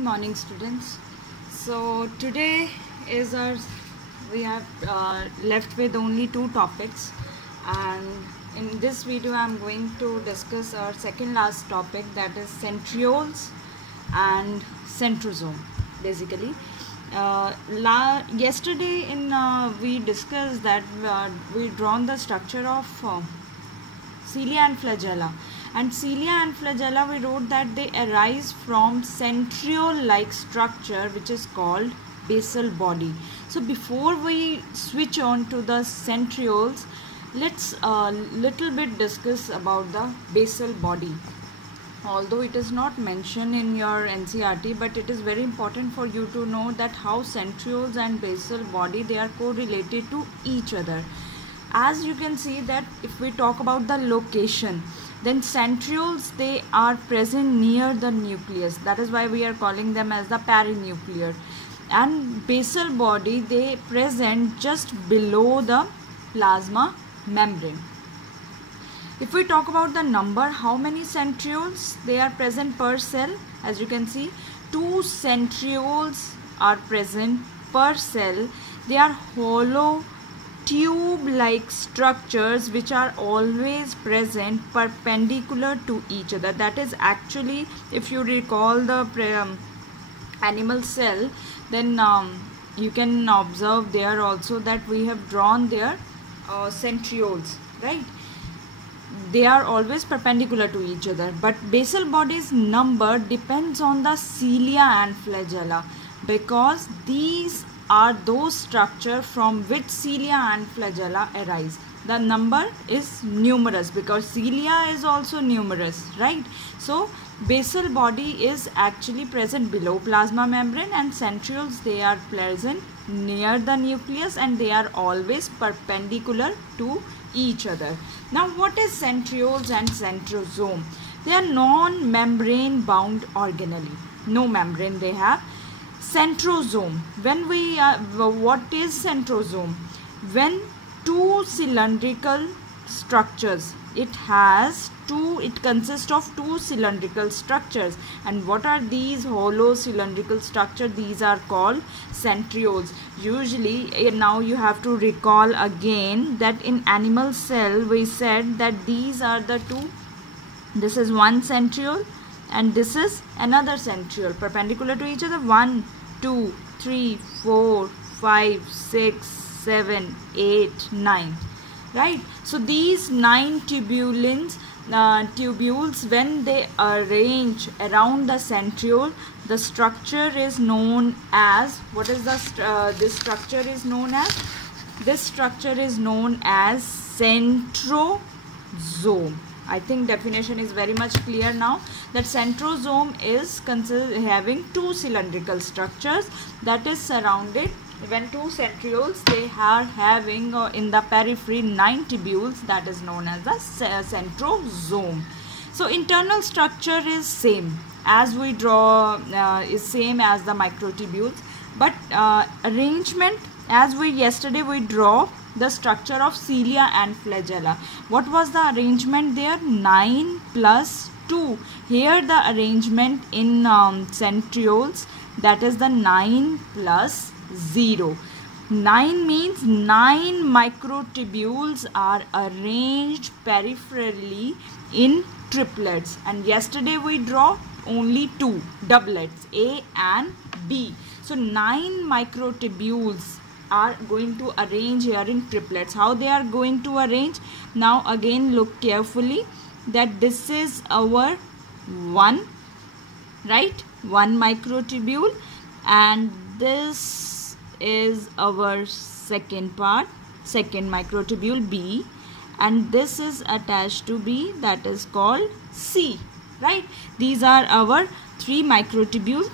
morning, students. So today is we have left with only two topics, and in this video I'm going to discuss our second last topic, that is centrioles and centrosome. Basically, yesterday we discussed that we drawn the structure of cilia and flagella. And cilia and flagella, we wrote that they arise from centriole like structure which is called basal body. So before we switch on to the centrioles, let's little bit discuss about the basal body. Although it is not mentioned in your NCERT, but it is very important for you to know that how centrioles and basal body, they are correlated to each other. As you can see that if we talk about the location, then centrioles, they are present near the nucleus. That is why we are calling them as the perinuclear. And basal body, they present just below the plasma membrane. If we talk about the number, how many centrioles they are present per cell, as you can see, 2 centrioles are present per cell. They are hollow tube-like structures which are always present perpendicular to each other. That is actually, if you recall the animal cell, then you can observe there also that we have drawn their centrioles, right? They are always perpendicular to each other. But basal body's number depends on the cilia and flagella, because these are those structures from which cilia and flagella arise. The number is numerous because cilia is also numerous, right? So basal body is actually present below plasma membrane, and centrioles, they are present near the nucleus, and they are always perpendicular to each other. Now, what is centrioles and centrosome? They are non-membrane bound organelle. No membrane they have. Centrosome, when we what is centrosome? When two cylindrical structures, it consists of two cylindrical structures. And what are these hollow cylindrical structures? These are called centrioles. Usually, now you have to recall again that in animal cell we said that these are the two. This is one centriole and this is another centriole, perpendicular to each other. 1, 2, 3, 4, 5, 6, 7, 8, 9. Right? So these 9 tubules, when they arrange around the centriole, the structure is known as, what is this structure is known as? This structure is known as centrosome. I think definition is very much clear now, that centrosome is having two cylindrical structures that is surrounded, when two centrioles, they are having in the periphery 9 tubules, that is known as the centrosome. So internal structure is same as we draw, is same as the microtubules, but arrangement, as yesterday we draw the structure of cilia and flagella. What was the arrangement there? 9 plus 2. Here the arrangement in centrioles, that is the 9 plus 0. 9 means 9 microtubules are arranged peripherally in triplets, and yesterday we draw only 2 doublets, A and B. So 9 microtubules are going to arrange here in triplets. How they are going to arrange? Now again look carefully, that this is our 1, right? 1 microtubule, and this is our second microtubule, B, and this is attached to B, that is called C, right? These are our 3 microtubules,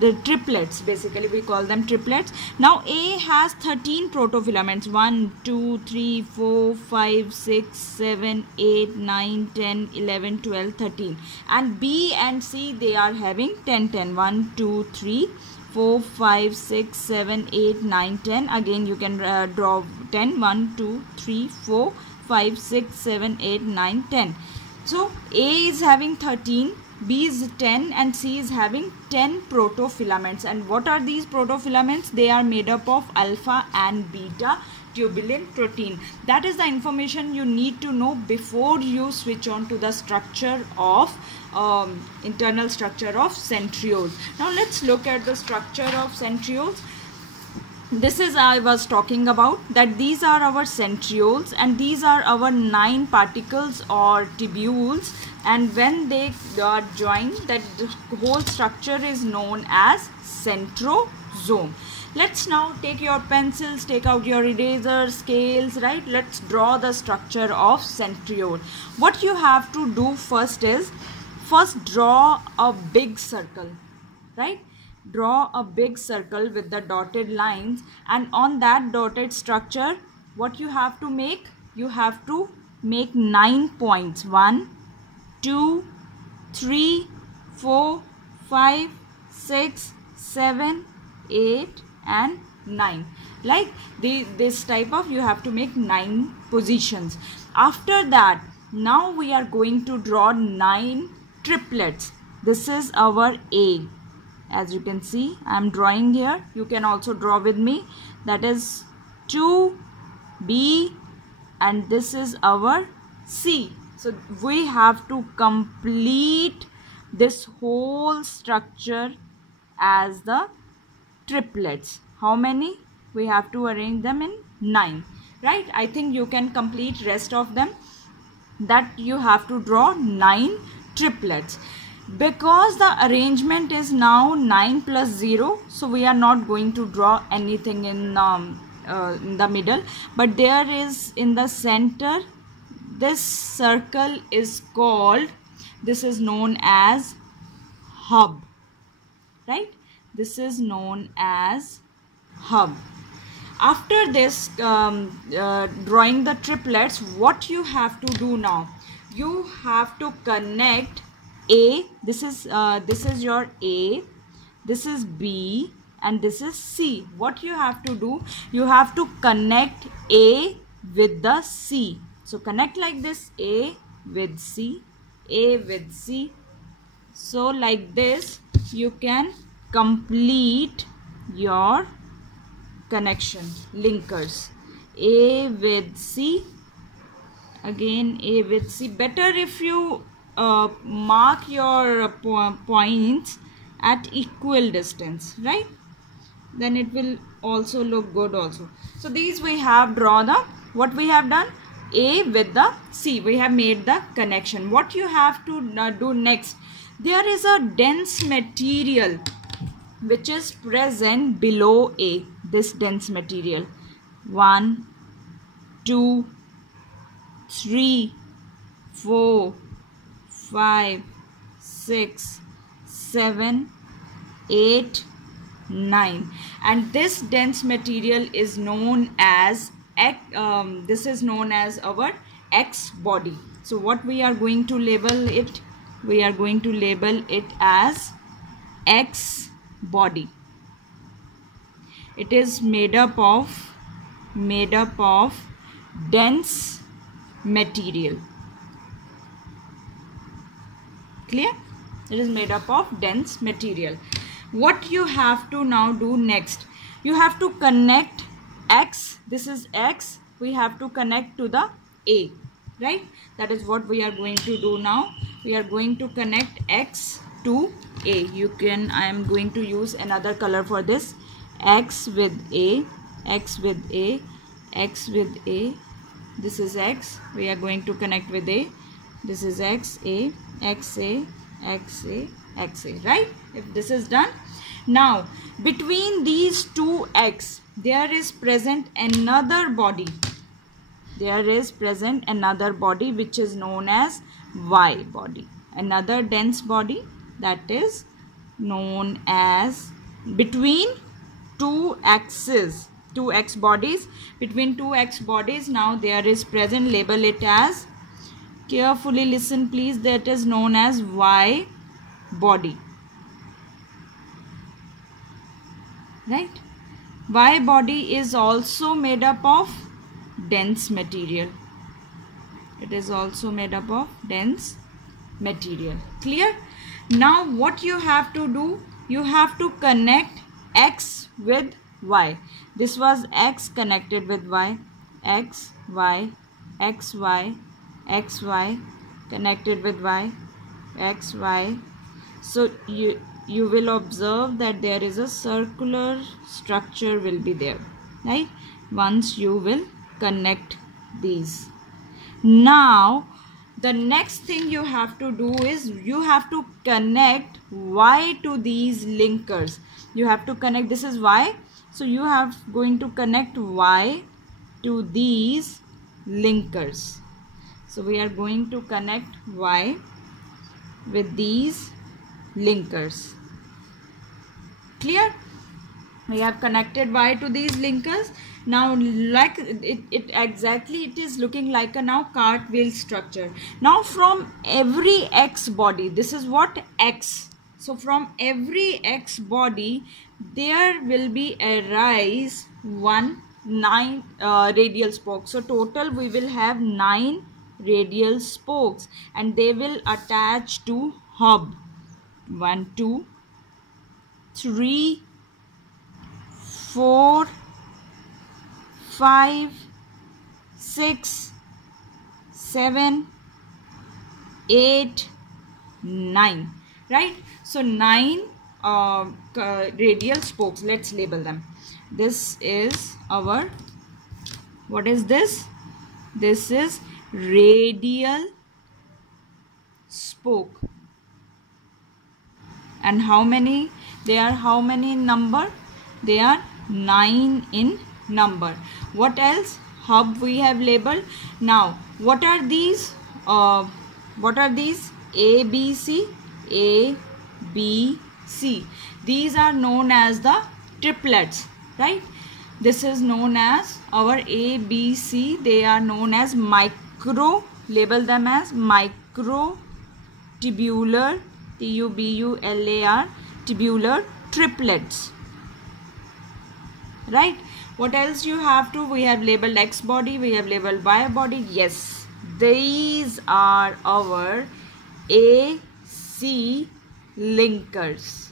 the triplets, basically we call them triplets. Now A has 13 protofilaments, 1, 2, 3, 4, 5, 6, 7, 8, 9, 10, 11, 12, 13. And B and C, they are having 10, 10. 1, 2, 3, 4, 5, 6, 7, 8, 9, 10. Again you can draw 10. 1, 2, 3, 4, 5, 6, 7, 8, 9, 10. So A is having 13 B is 10 and C is having 10 protofilaments. And what are these protofilaments? They are made up of alpha and beta tubulin protein. That is the information you need to know before you switch on to the structure of internal structure of centrioles. Now let's look at the structure of centrioles. This is I was talking about, that these are our centrioles and these are our 9 particles or tubules, and when they are joined, that the whole structure is known as centrosome. Let's now take your pencils, take out your erasers, scales, right? Let's draw the structure of centriole. What you have to do first is, draw a big circle, right? Draw a big circle with the dotted lines, and on that dotted structure, what you have to make? You have to make 9 points. 1, 2, 3, 4, 5, 6, 7, 8 and 9. Like this type of, you have to make 9 positions. After that, now we are going to draw 9 triplets. This is our A. As you can see, I am drawing here. You can also draw with me. That is 2B and this is our C. So we have to complete this whole structure as the triplets. How many? We have to arrange them in 9, right? I think you can complete rest of them. That you have to draw 9 triplets. Because the arrangement is now 9 plus 0, so we are not going to draw anything in the middle, but there is in the center, this circle is called, this is known as hub, right? This is known as hub. After this drawing the triplets, what you have to do now? You have to connect A, this is your A, this is B and this is C. What you have to do? You have to connect A with the C. So connect like this, A with C, A with C. So like this you can complete your connection linkers. A with C, again A with C. Better if you mark your points at equal distance, right? Then it will also look good also. So these we have draw the, what we have done, A with the C, we have made the connection. What you have to do next? There is a dense material which is present below A, this dense material. 1, 2, 3, 4, 5, 6, 7, 8, 9, and this dense material is known as this is known as our X body. So what we are going to label it? We are going to label it as X body. It is made up of dense material. Clear? It is made up of dense material. What you have to now do next? You have to connect X, this is X, we have to connect to the A, right? That is what we are going to do now. We are going to connect X to A. I am going to use another color for this. X with A, X with A, X with A. This is X. We are going to connect with A. This is X, A, X, A, X, A, X, A, right? If this is done. Now, between these two X, there is present another body. There is present another body which is known as Y body. Another dense body that is known as, between two axes, two X bodies, between two X bodies, now there is present, label it as, carefully listen please, that is known as Y body, right? Y body is also made up of dense material. It is also made up of dense material. Clear? Now what you have to do, you have to connect X with Y. This was X connected with Y, X, Y, X, Y, X, Y, connected with Y, X, Y. So you will observe that there is a circular structure will be there, right? Once you will connect these. Now the next thing you have to do is you have to connect Y to these linkers. You have to connect, this is Y, so you have going to connect Y to these linkers. So we are going to connect Y with these linkers. Clear? We have connected Y to these linkers. Now like it exactly, it is looking like a now cartwheel structure. Now from every X body, this is what X. So from every X body there will be arise 9 radial spokes. So total we will have 9 radial spokes and they will attach to hub. 1, 2, 3, 4, 5, 6, 7, 8, 9, right? So 9 radial spokes. Let's label them. This is our, what is this? This is radial spoke. And how many? They are how many in number? They are 9 in number. What else? Hub we have labeled. Now what are these? What are these? A, B, C, A, B, C. These are known as the triplets, right? This is known as our A, B, C. They are known as micro. Label them as micro tubular, T-U-B-U-L-A-R, tubular triplets, right? What else you have to? We have labeled X body, we have labeled Y body. Yes, these are our AC linkers.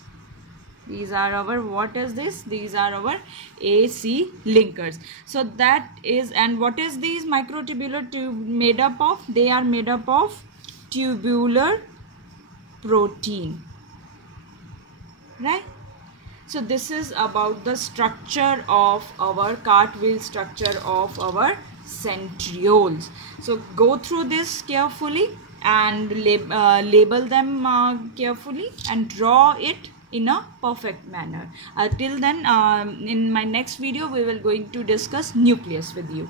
These are our, what is this? These are our AC linkers. So that is, and what is these microtubular tube made up of? They are made up of tubular protein, right? So this is about the structure of our cartwheel, structure of our centrioles. So go through this carefully and label them carefully and draw it in a perfect manner. Till then, in my next video we will going to discuss nucleus with you.